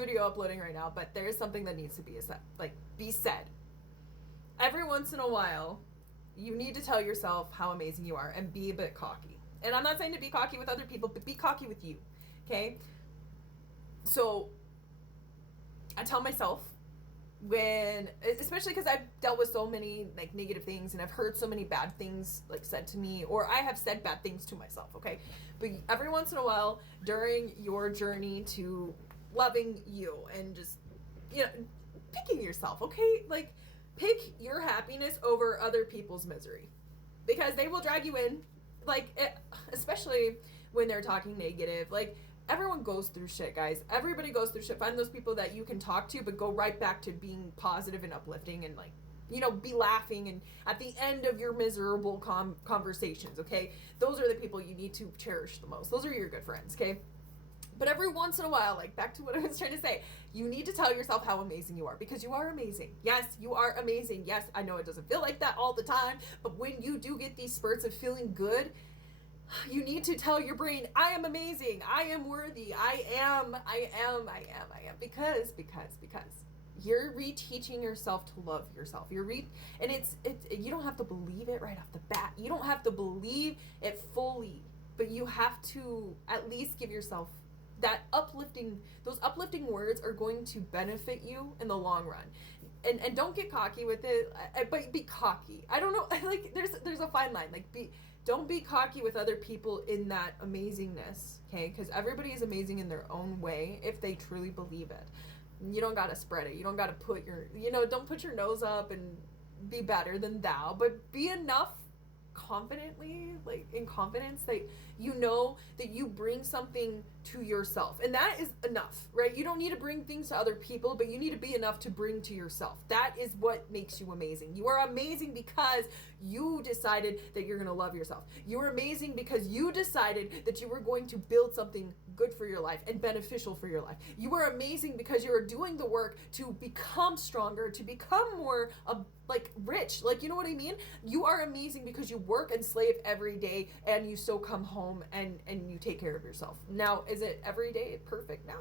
a video uploading right now, but there is something that needs to be said. Every once in a while, you need to tell yourself how amazing you are and be a bit cocky. And I'm not saying to be cocky with other people, but be cocky with you. Okay? So I tell myself, especially because I've dealt with so many like negative things and I've heard so many bad things like said to me, or I have said bad things to myself, okay? But every once in a while during your journey to loving you and just, picking yourself, okay? Like, pick your happiness over other people's misery, because they will drag you in, especially when they're talking negative. Like, everyone goes through shit, guys. Everybody goes through shit. Find those people that you can talk to, but go right back to being positive and uplifting and be laughing and at the end of your miserable conversations, okay? Those are the people you need to cherish the most. Those are your good friends, okay? But every once in a while, like back to what I was trying to say, you need to tell yourself how amazing you are, because you are amazing. Yes, you are amazing. Yes, I know it doesn't feel like that all the time, but when you do get these spurts of feeling good, you need to tell your brain, I am amazing, I am worthy, I am, because you're reteaching yourself to love yourself. And it's you don't have to believe it right off the bat. You don't have to believe it fully, but you have to at least give yourself that those uplifting words are going to benefit you in the long run. And don't get cocky with it, but be cocky. I don't know, like there's a fine line. Like don't be cocky with other people in that amazingness, okay? Because everybody is amazing in their own way if they truly believe it. You don't gotta spread it. You don't gotta put don't put your nose up and be better than thou, but be enough confidently, like in confidence, that you know that you bring something to yourself, and that is enough, right? You don't need to bring things to other people, but you need to be enough to bring to yourself. That is what makes you amazing. You are amazing because you decided that you're going to love yourself. You are amazing because you decided that you were going to build something good for your life and beneficial for your life. You are amazing because you are doing the work to become stronger, to become more rich, you know what I mean? You are amazing because you work and slave every day, and you still come home and you take care of yourself. Now, is it every day perfect? No.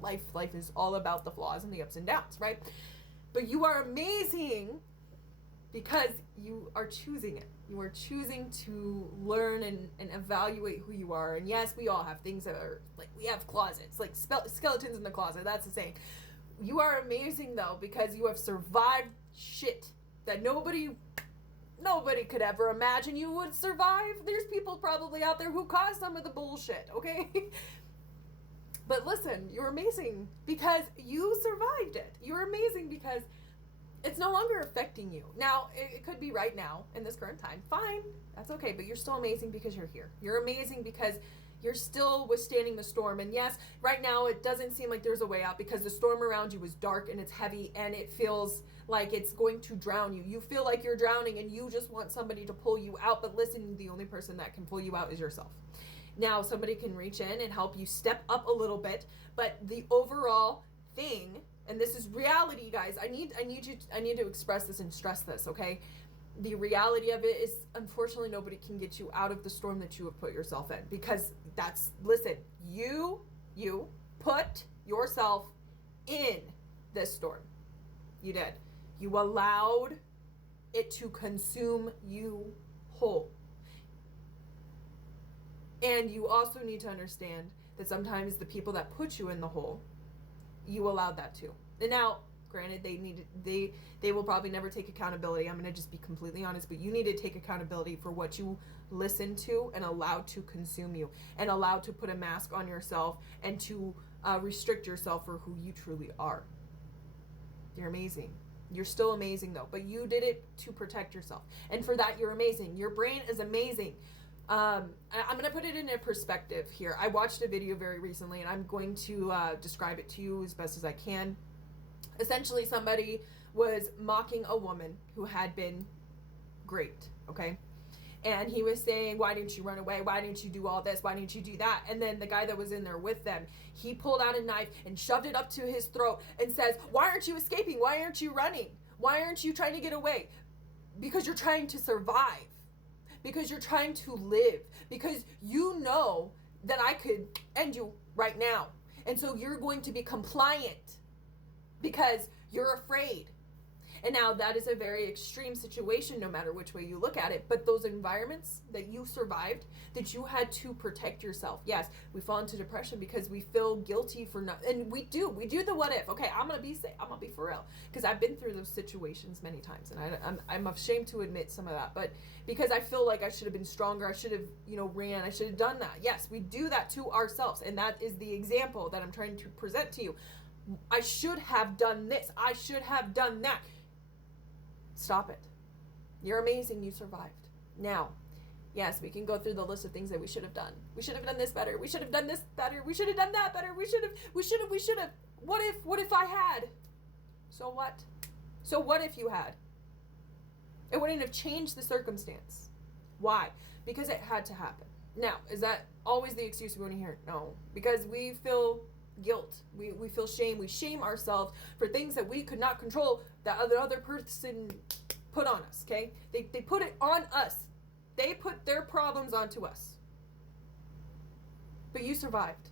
Life is all about the flaws and the ups and downs, right? But you are amazing because you are choosing it. You are choosing to learn and evaluate who you are. And yes, we all have things that are we have closets, like skeletons in the closet. That's the saying. You are amazing though, because you have survived shit that nobody could ever imagine you would survive. There's people probably out there who caused some of the bullshit, okay? But listen, you're amazing because you survived it. You're amazing because it's no longer affecting you. Now, it could be right now in this current time. Fine, that's okay, but you're still amazing because you're here. You're amazing because you're still withstanding the storm. And yes, right now it doesn't seem like there's a way out, because the storm around you is dark and it's heavy and it feels like it's going to drown you. You feel like you're drowning and you just want somebody to pull you out. But listen, the only person that can pull you out is yourself. Now, somebody can reach in and help you step up a little bit, but the overall thing, and this is reality, guys, I need to express this and stress this, okay? The reality of it is, unfortunately, nobody can get you out of the storm that you have put yourself in, because listen, you put yourself in this storm. You did. You allowed it to consume you whole. And you also need to understand that sometimes the people that put you in the hole, you allowed that too. And now, granted, they will probably never take accountability. I'm going to just be completely honest, but you need to take accountability for what you listen to and allow to consume you, and allow to put a mask on yourself and to restrict yourself for who you truly are. You're amazing. You're still amazing though, but you did it to protect yourself. And for that, you're amazing. Your brain is amazing. I'm going to put it in a perspective here. I watched a video very recently, and I'm going to describe it to you as best as I can. Essentially, somebody was mocking a woman who had been great, okay? And he was saying, why didn't you run away? Why didn't you do all this? Why didn't you do that? And then the guy that was in there with them, he pulled out a knife and shoved it up to his throat and says, why aren't you escaping? Why aren't you running? Why aren't you trying to get away? Because you're trying to survive. Because you're trying to live. Because you know that I could end you right now. And so you're going to be compliant because you're afraid. And now that is a very extreme situation, no matter which way you look at it. But those environments that you survived, that you had to protect yourself. Yes, we fall into depression because we feel guilty for not, and we do the what if. Okay, I'm gonna be for real, because I've been through those situations many times, and I'm ashamed to admit some of that. But because I feel like I should have been stronger, I should have ran, I should have done that. Yes, we do that to ourselves, and that is the example that I'm trying to present to you. I should have done this. I should have done that. Stop it. You're amazing. You survived. Now, yes, we can go through the list of things that we should have done. We should have done this better. We should have done this better. We should have done that better. We should have. What if I had? So what? So what if you had? It wouldn't have changed the circumstance. Why? Because it had to happen. Now, is that always the excuse we want to hear? No. Because we feel guilt. We feel shame. We shame ourselves for things that we could not control that the other person put on us, okay? They put it on us. They put their problems onto us. But you survived.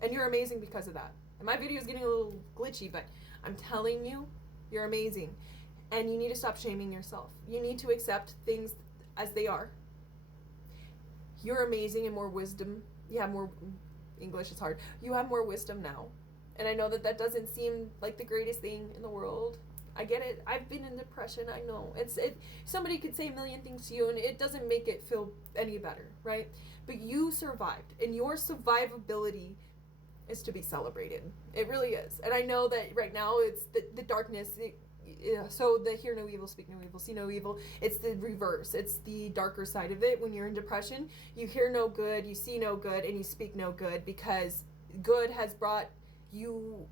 And you're amazing because of that. And my video is getting a little glitchy, but I'm telling you, you're amazing. And you need to stop shaming yourself. You need to accept things as they are. You're amazing and more wisdom. You have more... English is hard. You have more wisdom now. And I know that doesn't seem like the greatest thing in the world. I get it. I've been in depression. I know. Somebody could say a million things to you and it doesn't make it feel any better, right? But you survived, and your survivability is to be celebrated. It really is. And I know that right now it's the darkness. So the hear no evil, speak no evil, see no evil. It's the reverse. It's the darker side of it. When you're in depression, you hear no good, you see no good, and you speak no good, because good has brought you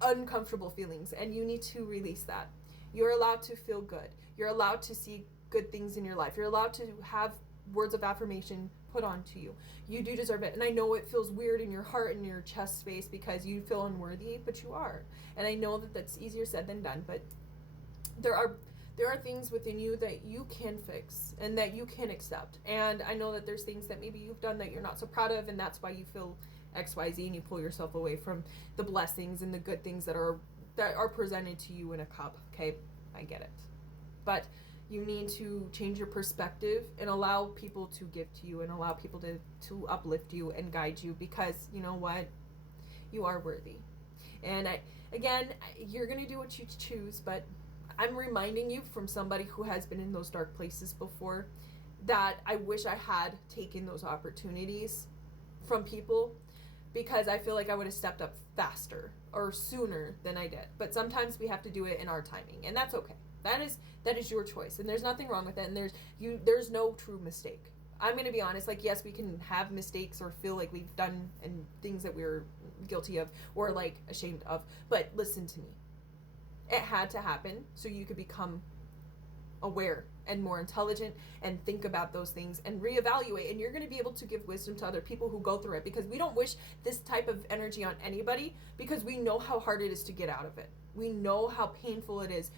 uncomfortable feelings, and you need to release that. You're allowed to feel good. You're allowed to see good things in your life. You're allowed to have words of affirmation put onto you. You do deserve it. And I know it feels weird in your heart and your chest space because you feel unworthy, but you are. And I know that that's easier said than done, but there are things within you that you can fix and that you can accept. And I know that there's things that maybe you've done that you're not so proud of, and that's why you feel XYZ and you pull yourself away from the blessings and the good things that are presented to you in a cup. Okay, I get it. But you need to change your perspective and allow people to give to you and allow people to uplift you and guide you, because you know what? You are worthy. And you're going to do what you choose, but I'm reminding you from somebody who has been in those dark places before that I wish I had taken those opportunities from people, because I feel like I would have stepped up faster or sooner than I did. But sometimes we have to do it in our timing, and that's okay. That is your choice, and there's nothing wrong with it, and there's no true mistake. I'm going to be honest, like, yes, we can have mistakes or feel like we've done and things that we're guilty of or like ashamed of, but listen to me. It had to happen so you could become aware and more intelligent and think about those things and reevaluate, and you're going to be able to give wisdom to other people who go through it, because we don't wish this type of energy on anybody, because we know how hard it is to get out of it. We know how painful it is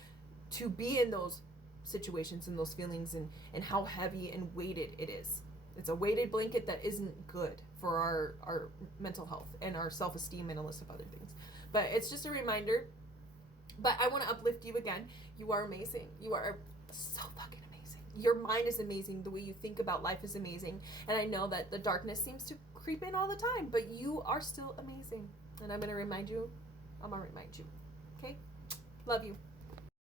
to be in those situations and those feelings, and how heavy and weighted it is. It's a weighted blanket that isn't good for our mental health and our self-esteem and a list of other things. But it's just a reminder. But I want to uplift you again. You are amazing. You are so fucking amazing. Your mind is amazing. The way you think about life is amazing. And I know that the darkness seems to creep in all the time, but you are still amazing. And I'm going to remind you. I'm going to remind you. Okay? Love you.